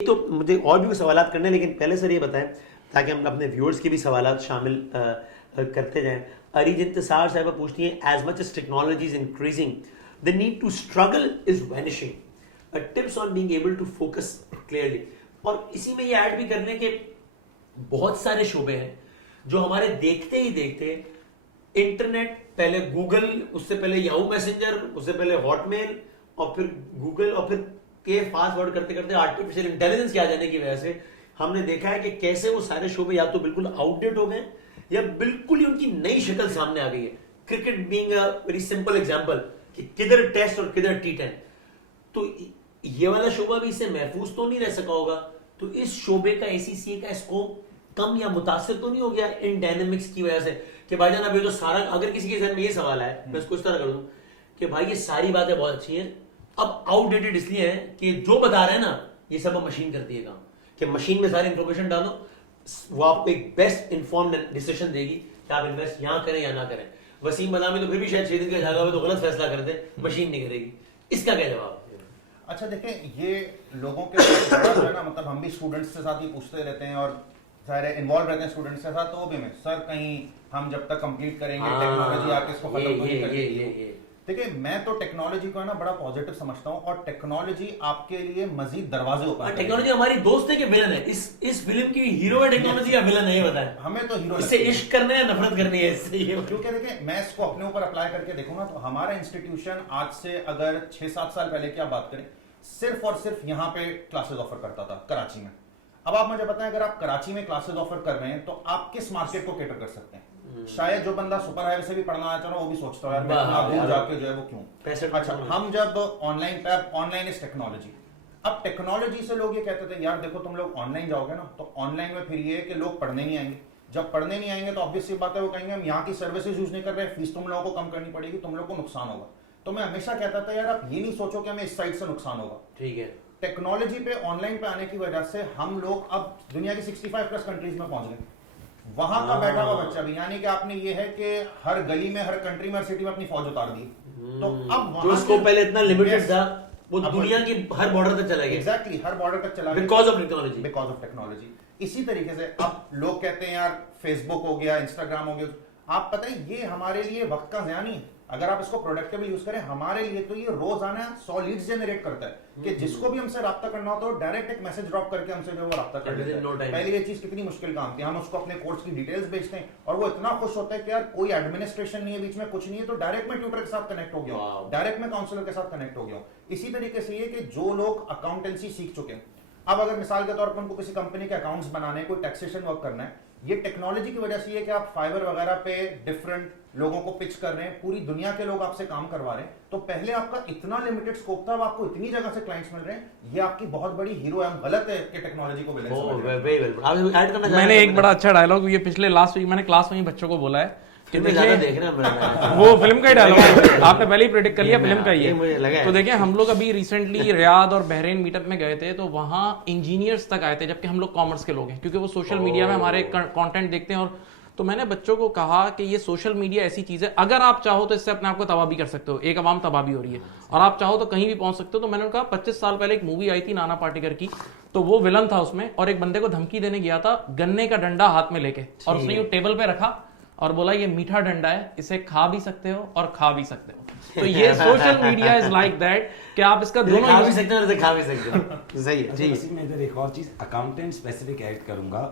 तो मुझे और भी कुछ सवालात करने हैं, लेकिन पहले सर ये बताएं ताकि हम अपने व्यूअर्स के भी सवालात शामिल करते जाएं। अरीज इंतसार साहिबा पूछती हैं, as much as technology is increasing the need to struggle is vanishing, tips on being able to focus clearly. और इसी में ये ऐड भी करने के बहुत सारे शोबे हैं जो हमारे देखते ही देखते, इंटरनेट, पहले गूगल, उससे पहले याहू मैसेंजर, उससे पहले हॉटमेल, और फिर गूगल, और फिर के फास्ट वर्ड करते करते आर्टिफिशियल इंटेलिजेंस के आ जाने की वजह से हमने देखा है कि कैसे वो सारे शोबे या तो बिल्कुल आउटडेट हो गए या बिल्कुल ही उनकी नई शक्ल सामने आ गई है। Cricket being a very simple example कि किधर टेस्ट और किधर टी10, तो ये वाला शोबा भी इससे महफूज तो नहीं रह सका होगा। तो इस शोबे का, एसीसी का स्कोप कम या मुतासिर तो नहीं हो गया इन डायनेमिक्स की वजह से कि भाईजान अभी तो सारा, अगर किसी के जहन में ये सवाल है, मैं इसको इस तरह कर दूं कि भाई ये सारी बातें बहुत अच्छी हैं, अब आउटडेटेड इसलिए है कि जो बता रहे हैं ना ये सब मशीन करती है काम, कि मशीन में सारी इंफॉर्मेशन डालो, वो आपको एक बेस्ट इन्फॉर्म्ड डिसीजन देगी कि आप इन्वेस्ट यहां करें या ना करें। वसीम बदामी तो फिर भी शायद 6 दिन के जगह में तो गलत फैसला करते हैं, मशीन नहीं करेगी। इसका क्या जवाब? अच्छा देखें, ये लोगों के जो है ना, मतलब हम भी स्टूडेंट्स के साथ ही पूछते रहते हैं और सारे इन्वॉल्व रहते हैं स्टूडेंट्स के साथ, तो वो भी मैं सर कहीं हम जब तक कंप्लीट करेंगे टेक्नोलॉजी आके इसको खत्म तो नहीं करेगी। देखिए, मैं तो टेक्नोलॉजी को है ना बड़ा पॉजिटिव समझता हूँ, और टेक्नोलॉजी आपके लिए मजीद दरवाजे ओपन करेगी। टेक्नोलॉजी हमारी दोस्त है कि विलन है? इस फिल्म की हीरो है टेक्नोलॉजी या विलन है, ये बताएं हमें तो हीरो। इससे इश्क करना है या नफरत करनी है इससे? क्योंकि देखिए, मैं इसको अपने ऊपर अप्लाई करके देखूंगा तो हमारा इंस्टीट्यूशन आज से अगर 6-7 साल पहले की आप बात करें, सिर्फ और सिर्फ यहाँ पे क्लासेस ऑफर करता था कराची में। अब आप मुझे बताएं, अगर आप कराची में क्लासेस ऑफर कर रहे हैं तो आप किस मार्केट को कैटर कर सकते हैं? शायद जो बंदा सुपर हाईवे से भी पढ़ना चाह रहा है वो भी सोचता है यार मैं इतना दूर जाके जो है वो क्यों। अच्छा, हम जब ऑनलाइन पे, ऑनलाइन इज टेक्नोलॉजी, अब टेक्नोलॉजी से लोग ये कहते थे यार देखो तुम लोग ऑनलाइन जाओगे ना तो ऑनलाइन में फिर ये है कि लोग पढ़ने नहीं आएंगे। जब पढ़ने नहीं आएंगे तो ऑब्वियस सी बात है वो कहेंगे हम यहाँ की सर्विसेज यूज नहीं कर रहे, फीस तुम लोगों को कम करनी पड़ेगी, तुम लोग को नुकसान होगा। तो मैं हमेशा कहता था यार आप ये नहीं सोचो कि हमें इस साइड से नुकसान होगा। ठीक है, टेक्नोलॉजी पे, ऑनलाइन पे आने की वजह से हम लोग अब दुनिया की 65+ कंट्रीज में पहुंच गए। वहां का बैठा हुआ बच्चा भी, यानी कि आपने ये है कि हर गली में, हर कंट्री में, हर सिटी में अपनी फौज उतार दी। तो अब जो उसको पहले इतना लिमिटेड था वो दुनिया की हर बॉर्डर तक चला गया। एग्जैक्टली, हर बॉर्डर तक चला गया because of technology. Because of technology. इसी तरीके से अब लोग कहते हैं यार फेसबुक हो गया, इंस्टाग्राम हो गया, आप पता है ये हमारे लिए वक्त का ज़िया नहीं है। अगर आप इसको प्रोडक्टिवली यूज करें, हमारे लिए तो ये रोजाना 100 लीड्स जनरेट करता है कि जिसको भी हमसे राब्ता करना होता है डायरेक्ट एक मैसेज ड्रॉप करके हमसे जो वो राब्ता कर लेता है। पहले ये चीज कितनी मुश्किल काम थी, हम उसको अपने कोर्स की डिटेल्स भेजते हैं और वो इतना खुश होता है कि यार कोई एडमिनिस्ट्रेशन नहीं है बीच में, कुछ नहीं है, तो डायरेक्ट मैं ट्यूटर के साथ कनेक्ट हो गया, डायरेक्ट मैं काउंसलर के साथ कनेक्ट हो गया। इसी तरीके से ये कि जो लोग अकाउंटेंसी सीख चुके हैं, अब अगर मिसाल के तौर पर उनको किसी कंपनी के अकाउंट्स बनाने, कोई टैक्सेशन वर्क करना है, ये टेक्नोलॉजी की वजह से ये कि आप फाइवर वगैरह पे डिफरेंट लोगों को पिच कर रहे हैं, पूरी दुनिया के लोग आपसे काम करवा रहे हैं। तो पहले आपका इतना लिमिटेड स्कोप था, अब आपको इतनी जगह से क्लाइंट्स मिल रहे हैं, ये आपकी बहुत बड़ी हीरो है। हम गलत है कि टेक्नोलॉजी को विलेन समझ रहे हैं। मैंने एक बड़ा अच्छा डायलॉग ये पिछले लास्ट वीक मैंने क्लास में ही बच्चों को बोला है कि देखिए वो फिल्म का ही डायलॉग है, आपने पहले ही प्रेडिक्ट कर लिया फिल्म का ही है। तो देखिए हम लोग अभी रिसेंटली रियाद और बहरीन मीटअप में गए थे, तो वहाँ इंजीनियर्स तक आए थे, जबकि हम लोग कॉमर्स के लोग हैं, क्योंकि वो सोशल मीडिया में हमारे कंटेंट देखते हैं। और तो मैंने बच्चों को कहा कि ये सोशल मीडिया ऐसी चीज है, अगर आप चाहो तो इससे अपने आप को तबाह भी कर सकते हो, एक अवाम तबाह भी हो रही है, और आप चाहो तो कहीं भी पहुंच सकते हो। तो मैंने कहा 25 साल पहले एक मूवी आई थी नाना पाटेकर की, तो वो विलन था उसमें, और एक बंदे को धमकी देने गया था गन्ने का डंडा हाथ में लेके, और उसने यूं टेबल पे रखा और बोला ये मीठा डंडा है, इसे खा भी सकते हो और खा भी सकते हो। तो ये social media is like that कि आप इसका दोनों खा भी सकते हो और खा भी सकते हो। सही है जी। मैं इधर एक और चीज अकाउंटेंट स्पेसिफिक ऐड करूंगा।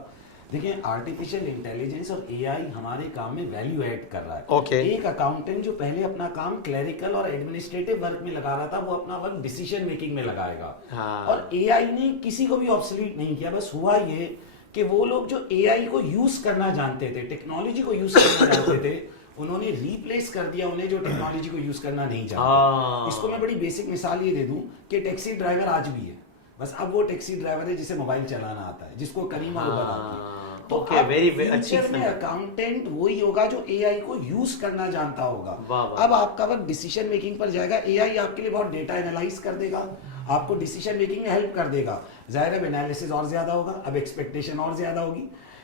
देखिए आर्टिफिशियल इंटेलिजेंस और एआई हमारे काम में वैल्यू ऐड कर रहा है। Okay. एक अकाउंटेंट जो पहले अपना काम क्लरिकल और एडमिनिस्ट्रेटिव वर्क में लगा रहा था, वो अपना वर्क डिसीजन मेकिंग में लगाएगा। हाँ। और एआई ने किसी को भी ऑब्सोलीट नहीं किया। बस हुआ ये कि वो लोग जो एआई को यूज करना जानते थे, टेक्नोलॉजी को यूज करना जानते थे, उन्होंने रिप्लेस कर दिया उन्हें जो टेक्नोलॉजी को यूज करना नहीं जानते। इसको मैं बड़ी बेसिक मिसाल ये दे दूं कि टैक्सी ड्राइवर आज भी है, बस अब वो टैक्सी ड्राइवर है जिसे मोबाइल चलाना आता है, जिसको करीमा उबर आती है। तो फ्यूचर में अकाउंटेंट वही होगा जो एआई को यूज करना जानता होगा। अब आपका वर्क डिसीजन मेकिंग पर जाएगा, एआई आपके लिए बहुत डेटा एनालाइज कर देगा, आपको डिसीजन मेकिंग में हेल्प कर देगा। जाहिर है एनालिसिस और ज्यादा होगा, अब एक्सपेक्टेशन और ज्यादा होगी।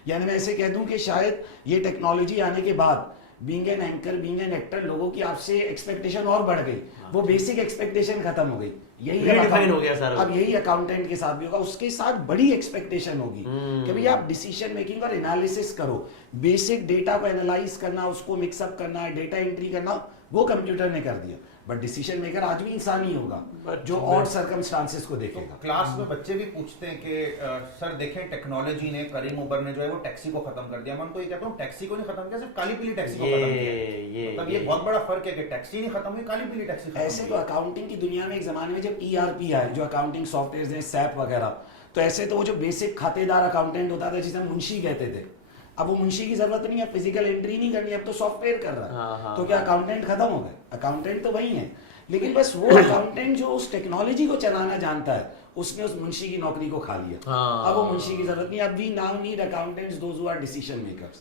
यानी मैं ऐसे कह दूं कि शायद ये टेक्नोलॉजी आने के बाद being an anchor, being an actor, लोगों की आपसे एक्सपेक्टेशन और बढ़ गई, वो बेसिक एक्सपेक्टेशन खत्म हो गई। Redefine हो गया सारा। अब यही अकाउंटेंट के साथ भी होगा, उसके साथ बड़ी एक्सपेक्टेशन होगी कि भैया आप डिसीजन मेकिंग और एनालिसिस करो, बेसिक डेटा को एनालाइज करना, उसको मिक्सअप करना, डेटा एंट्री करना, वो कंप्यूटर ने कर दिया, बट डिसीजन मेकर आज भी इंसान ही होगा जो ऑड सर्कमस्टांसेस को देखेगा। क्लास में बच्चे भी पूछते हैं कि सर देखें टेक्नोलॉजी ने, करीम उबर ने जो है वो टैक्सी को खत्म कर दिया। मैं उनको ये कहता हूँ टैक्सी को नहीं खत्म किया, सिर्फ काली पीली टैक्सी को खत्म किया। मतलब ये बहुत बड़ा फर्क है कि टैक्सी नहीं खत्म हुई, काली पीली टैक्सी खत्म ऐसे तो अकाउंटिंग की दुनिया में एक जमाने में जब ERP आए, जो अकाउंटिंग सॉफ्टवेयर है, सैप वगैरह, तो ऐसे तो वो जो बेसिक खातेदार अकाउंटेंट होता था जिसे हम मुंशी कहते थे, अब वो मुंशी की जरूरत नहीं है, फिजिकल एंट्री नहीं करनी, अब तो सॉफ्टवेयर कर रहा है। तो क्या अकाउंटेंट खत्म हो गए? अकाउंटेंट तो वही है, लेकिन बस वो अकाउंटेंट जो उस टेक्नोलॉजी को चलाना जानता है, उसने उस मुंशी की नौकरी को खा लिया। अब वो मुंशी की जरूरत नहीं। अब we now need accountants those who are decision makers.